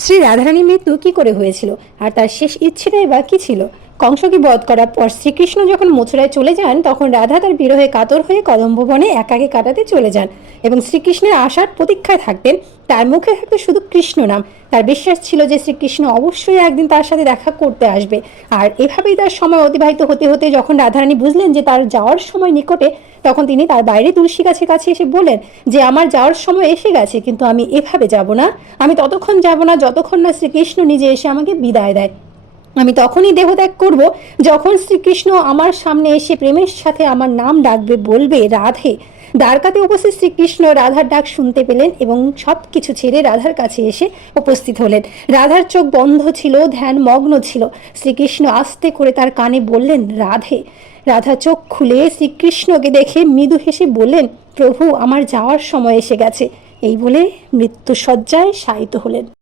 শ্রী রাধারানীর মৃত্যু কি করে হয়েছিল, আর তার শেষ ইচ্ছেটাই বা কি ছিল? কংসকে বধ করার পর শ্রীকৃষ্ণ যখন মথুরায় চলে যান, তখন রাধা তার বিরহে কাতর হয়ে কদম্ব বনে একাকী কাটাতে চলে যান এবং শ্রীকৃষ্ণের আসার প্রতীক্ষায় থাকতেন। তার মুখে থাকতে শুধু কৃষ্ণ নাম। তার বিশ্বাস ছিল যে শ্রীকৃষ্ণ অবশ্যই একদিন তার সাথে দেখা করতে আসবে। আর এভাবেই তার সময় অতিবাহিত হতে হতে যখন রাধারানী বুঝলেন যে তার যাওয়ার সময় নিকটে, তখন তিনি তার বাইরে তুলসী গাছের কাছে এসে বলেন যে আমার যাওয়ার সময় এসে গেছে, কিন্তু আমি এভাবে যাব না। আমি ততক্ষণ যাব না যতক্ষণ না শ্রীকৃষ্ণ নিজে এসে আমাকে বিদায় দেয়। আমি তখনই দেহত্যাগ করব যখন শ্রীকৃষ্ণ আমার সামনে এসে প্রেমের সাথে আমার নাম ডাকবে, বলবে রাধে। দ্বারকাতে উপস্থিত শ্রীকৃষ্ণ রাধার ডাক শুনতে পেলেন এবং সব কিছু ছেড়ে রাধার কাছে এসে উপস্থিত হলেন। রাধার চোখ বন্ধ ছিল, ধ্যান মগ্ন ছিল। শ্রীকৃষ্ণ আস্তে করে তার কানে বললেন রাধে। রাধা চোখ খুলে শ্রীকৃষ্ণকে দেখে মৃদু হেসে বললেন, প্রভু, আমার যাওয়ার সময় এসে গেছে। এই বলে মৃত্যুশয্যায় শায়িত হলেন।